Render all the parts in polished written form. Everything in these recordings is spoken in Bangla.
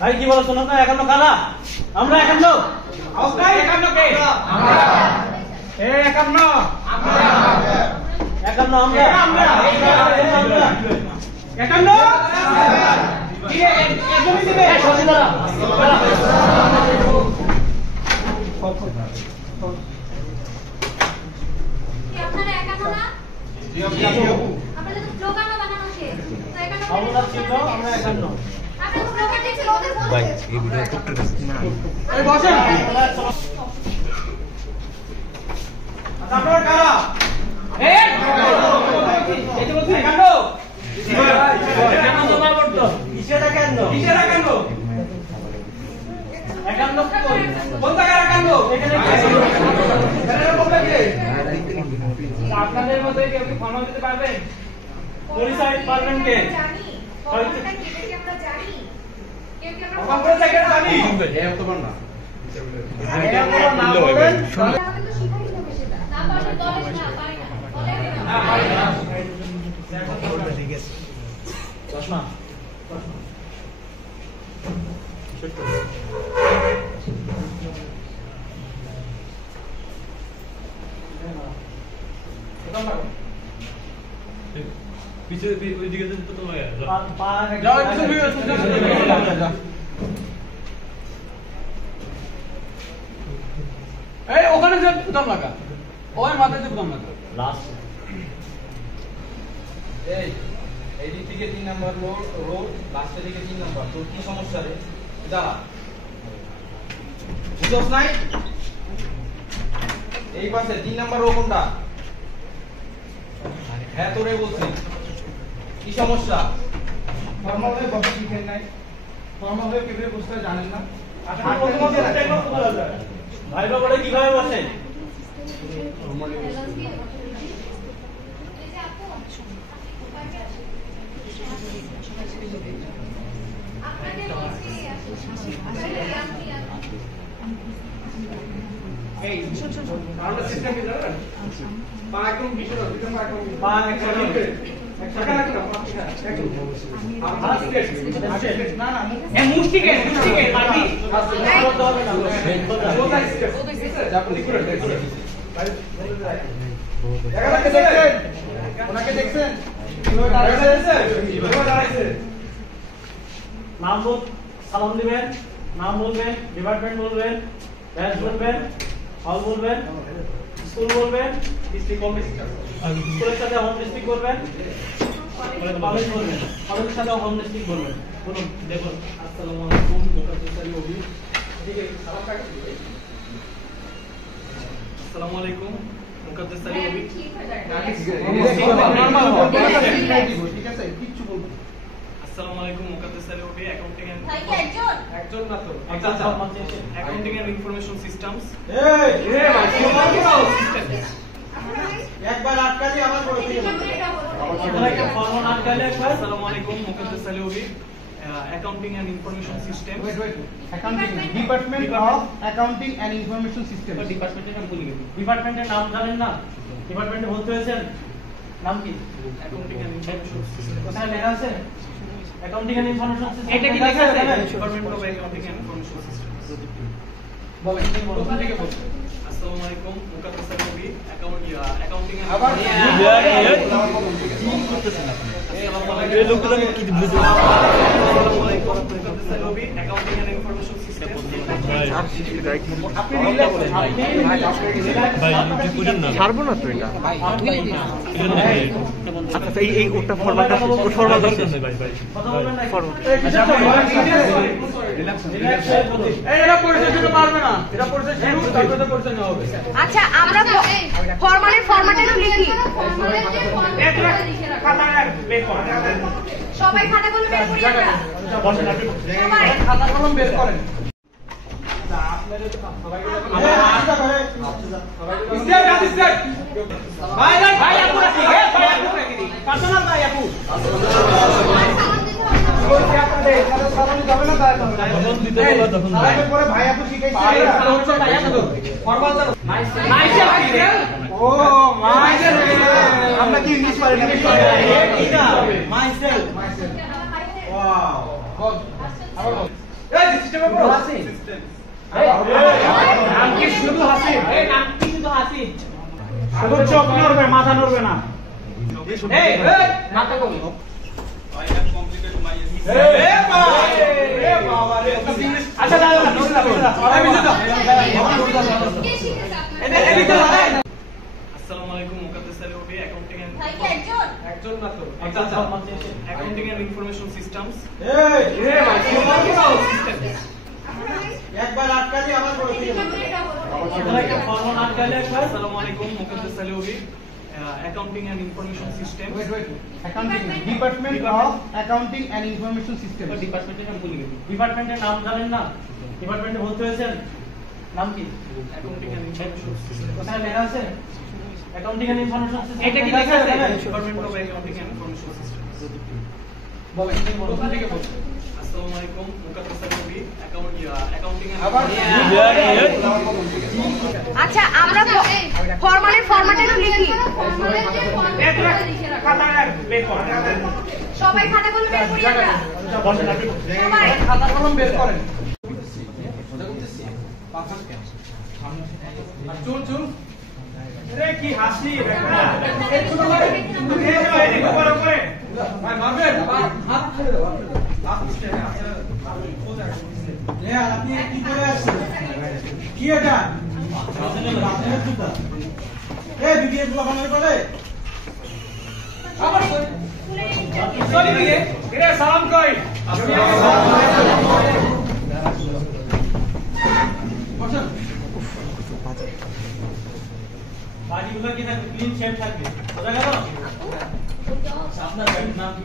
ভাই কি বলো শোনো না 51 কারা আমরা 51 আউকাই 51 কে আমরা 51 আমরা 51 আমরা 51 কি একজনই দিবে সজিদারা কি আপনারা 51 না জি আপু আপনারা তো স্লোগানও বানানো শেষ তো 51 আমরা ছিল আমরা 51 আপনারা স্লোগান দিয়েছিল ওদের বলতে ভাই এই ভিডিও করতেছি না এই বসেন আপনারা কারা এই যে বলছি 51 কিসের 51 কিসের 51 51 কই কোন জায়গায় 51 এখানে এখানে বলতে কে আপনাদের মধ্যে কেউ কি ফর্ম দিতে পারবেন? পরিচয় পারবেন কে জানি ফর্মটা কি দেখে আমরা জানি কেউ কি আমরা আমরা জায়গায় জানি এই অক্টোবর না এটা বলো না বলেন আমাদের তো শিখাই হবে সেটা না পারলে দলে না পারি না দলে না পারি না চশমা पीछे ওই দিকে যেতে তো লাগে যাও তুমি এই ওখানে যে বুতাম লাগা ওই মাথায় যে বুতাম লাগা লাস্ট এই দিক থেকে 3 নাম্বার রোড লাস্টের দিকে 3 নাম্বার তোর কি সমস্যা রে দাঁড়া বুঝছস নাই এই পাশে 3 নাম্বার রো কোনটা হ্যাঁ তোরে বলছি কি সমস্যা ফর্মাল হয়ে বসে শিখেন নাই ফর্মাল হয়ে কিভাবে বসতে জানেন না ভাই বলে কিভাবে বসে আপনাদের বলছি এই আমরা সিস্টেম কি জানেন পা একদম বিশদ আছে পা একদম না না এ মুষ্টিকে পারবি নাম বল সালাম দিবেন নাম বলবেন ডিপার্টমেন্ট বলবেন ব্যাচ বলবেন হল বলবেন স্কুল বলবেন ডিস্ট্রিক্ট কলেজ স্কুলের সাথে হোম ডিস্ট্রিক্ট করবেন কলেজ বলবেন কলেজের সাথে হোম ডিস্ট্রিক্ট বলবেন বলুন দেখুন আসসালামু আলাইকুম মুকাদ্দাস ওবি এদিকে সালাম কাকে দিবেন আসসালামু আলাইকুম মুকাদ্দাস ওবি ঠিক হয়ে যায় ঠিক আছে কিচ্ছু বলবো আসসালামু আলাইকুম মুকাদ্দাস ওবি অ্যাকাউন্টিং এন্ড ভাই কি একজন একজন না তো অ্যাকাউন্টিং এন্ড ইনফরমেশন সিস্টেমস একবার আটকালি আবার বলে দিই একটা ফর্ম আটকালে আসসালামু আলাইকুম মুকাদ্দাস ওবি accounting and information system accounting department of accounting and information system ডিপার্টমেন্টের নাম বলে গেছি ডিপার্টমেন্টের নাম জানেন না ডিপার্টমেন্টে ভর্তি হয়েছেন নাম কি অ্যাকাউন্টিং এন্ড ইনফরমেশন সিস্টেম কোথায় লেখা আছে অ্যাকাউন্টিং এন্ড ইনফরমেশন সিস্টেম এটা কি লেখা আছে department of accounting and information system বলেন প্রথম থেকে বলুন আসসালামু আলাইকুম মুকাদ্দাস ওবি অ্যাকাউন্টিং এন্ড আবার এই লোকগুলো কি বুঝে আসসালামু আলাইকুম মুকাদ্দাস ওবি অ্যাকাউন্টিং এন্ড ইনফরমেশন সিস্টেম আপনি রিল্যাক্স ভাই কি করেন না ছাড়বো না তো এটা আচ্ছা এই ওটা ফরম্যাটটা ফরম্যাট আছে ভাই ভাই কথা বলবেন না এরা পরিচয় দিতে পারবে না এটা পরিচয় শুরু তারপরে পরিচয় নেওয়া হবে আচ্ছা আমরা ফর্মালের ফরম্যাটে লিখি সবাই খাতাগুলো বের করি আমরা সবাই খাতা কলম বের করেন ভাই ভাই ভাই আপু রাখি ভাই আপু রাখি পার্সোনাল ভাই আপু বলছি আপনাদের এখানে সামনে যাবে না তাই তখন দিতে বলা তখন পরে ভাই আপু শিখাইছে এটা হচ্ছে ভাই আপু ফরমাল দাও মাইসে ও মাইসে আমরা কি ইংলিশ পারি না Myself. Wow. Good. আবার বল। এই সিস্টেমে পুরো হাসি। নাম কি শুধু হাসিব? এই নাম কি শুধু হাসিব? শুধু চোখ নড়বে, মাথা নড়বে না। এই মাথা কই আচ্ছা দাদা নড়বে না। কে শিখেছে আপনার? আসসালামু আলাইকুম মুকাদ্দাস আলী ওবি অ্যাকাউন্টিং এন্ড ভাই কি একজন? একজন না তো। অ্যাকাউন্টিং এন্ড ইনফরমেশন সিস্টেমস এই রে ভাই আপনারা একবার আটকালি আবার বলে দিই। এখানে একটা ফর্ম আটকালে একবার। আসসালামু আলাইকুম মুকাদ্দাস আলী ওবি accounting and information systems Accounting Department of Accounting and Information Systems. ডিপার্টমেন্টের নাম বলে দিবি। ডিপার্টমেন্টের নাম জানেন না? ডিপার্টমেন্টে বলতে হয়েছেন নাম কি? অ্যাকাউন্টিং এন্ড ইনফরমেশন সিস্টেমস কোথায় লেখা আছে? Accounting and information system. এটা কি লেখা আছে? Department of accounting and information systems বলেন প্রথম থেকে বলুন। আসসালামু আলাইকুম মুকাদ্দাস আলী ওবি অ্যাকাউন্টিং এন্ড আবার আচ্ছা আমরা ফরমালের ফরম্যাটে একটু লিখি ফর্মালের যে ফর্মটা লিখে রাখো। খাতায় বের কর। সবাই খাতাগুলো বের করি আমরা সবাই খাতা কলম বের করেন। চুল চুল রে কি হাসি বেটা। এই চুল ভাই এই যে এদিকে উপর উপরে। ভাই মারবেন হাত ছেড়ে দাও হাত ছেড়ে নে আপনি কি করে আসছেন কি এটা আপনার জুতা এই ভিডিও গুলো বানাই করে আবার খুলে নিন। চলি দিকে এরে সালাম কই বসেন বাড়িগুলো কি থাকবে? ক্লিন শেপ থাকবে। বোঝা গেল? আপনার ব্যাংক নাম কি?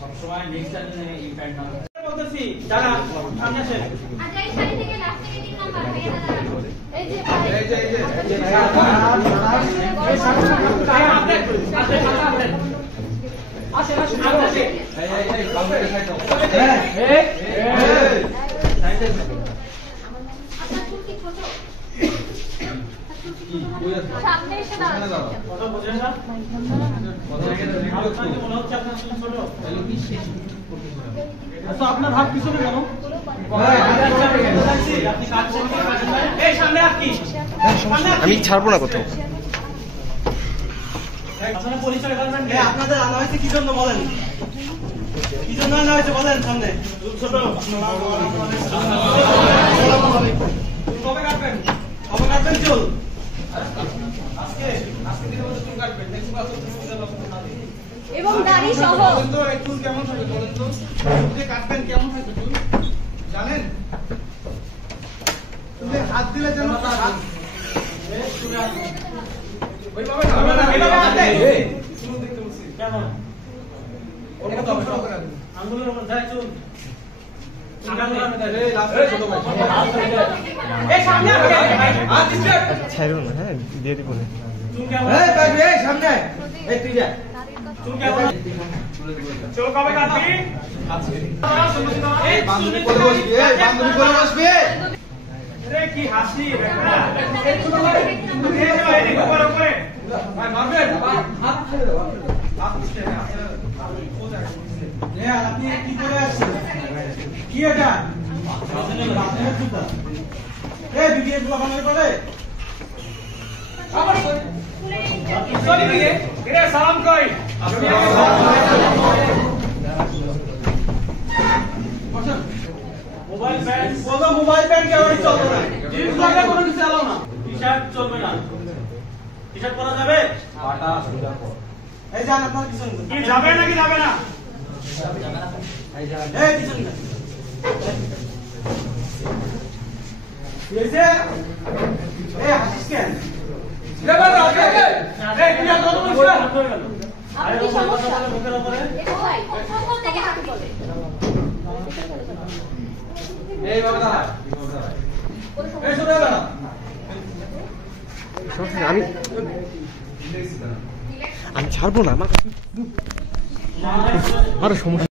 সবসময় নেক্সট এই প্যান্ট নাম বলতেছি যারা সামনে আসেন। আচ্ছা এই শাড়ি থেকে লাস্ট থেকে 3 নাম্বার ভাইয়া দাঁড়ান। এই যে ভাই। এই যে আপনার চুল কি ছোট? সামনে এসে দাঁড়ান। কথা বোঝেন না? আপনাকে মনে হচ্ছে আপনার চুল ছোট। আচ্ছা আপনার হাত পিছনে কেন? আপনি কাজ করতে পারেন না। এই সামনে আর কি? আমি ছাড়বো না কোথাও। আপনারা পরিচয় করবেন কে? আপনাদের আনা হয়েছে কি জন্য বলেন কি জন্য আনা হয়েছে বলেন সামনে ছোট। কবে কাটবেন কবে কাটবেন চুল আজকে আজকে দিনের মধ্যে চুল কাটবেন নেক্সট ক্লাস এবং দাড়ি সহ বলেন তো এই চুল কেমন থাকবে বলেন তো চুল যে কাটবেন কেমন থাকবে চুল জানেন চুলে হাত দিলে যেন হাত ওইভাবে না এইভাবে হাত দেয় চুল দেখতে বলছি কেমন? ওর মতো হবে সব করে আঙ্গুলের উপর যায় চুল। এই লাস্টে ছোট ভাই এই সামনে হাত দিছে ছাড়বো না, হ্যাঁ দিয়ে দিব না। চুল কেমন? এই ভাই এই সামনে এই তুই যা চুল কেমন? চল কবে কাটবি এই বান্ধবী করে বসবি এই বান্ধবী করে বসবি রে কি হাসি বেটা। এই যে এদিকে উপর উপরে ভাই মারবেন হাত ছেড়ে দাও হাত ছেড়ে নে আপনি কি করে আসছেন কি এটা আপনার জুতা এই ভিডিও গুলো বানাই করে আবার খুলে নিন। চলি দিকে এরে সালাম কই বসেন মোবাইল ব্যান্ড, কোনো মোবাইল ব্যান্ড কেউ চলবে না জিন্স লাগে কোনো কিছু এলো না টি-শার্ট চলবে না। টি-শার্ট পরা যাবে? এই যান আপনার কিছু কি যাবে নাকি যাবে না? এই কিছু এসে এই হাসিস কেন দেবা না এই কি আর কথা বলছিস না বন্ধ হয়ে গেল। আরে কি ওপরে কথা সমস্যা? বলে মুখের উপরে। এই ভাই কোন থেকে হাঁটু বলে? এই বাবা দাঁড়া এই শুনে দাঁড়া সমস্যা নেই, আমি ছাড়বো না, আমার আরো সমস্যা।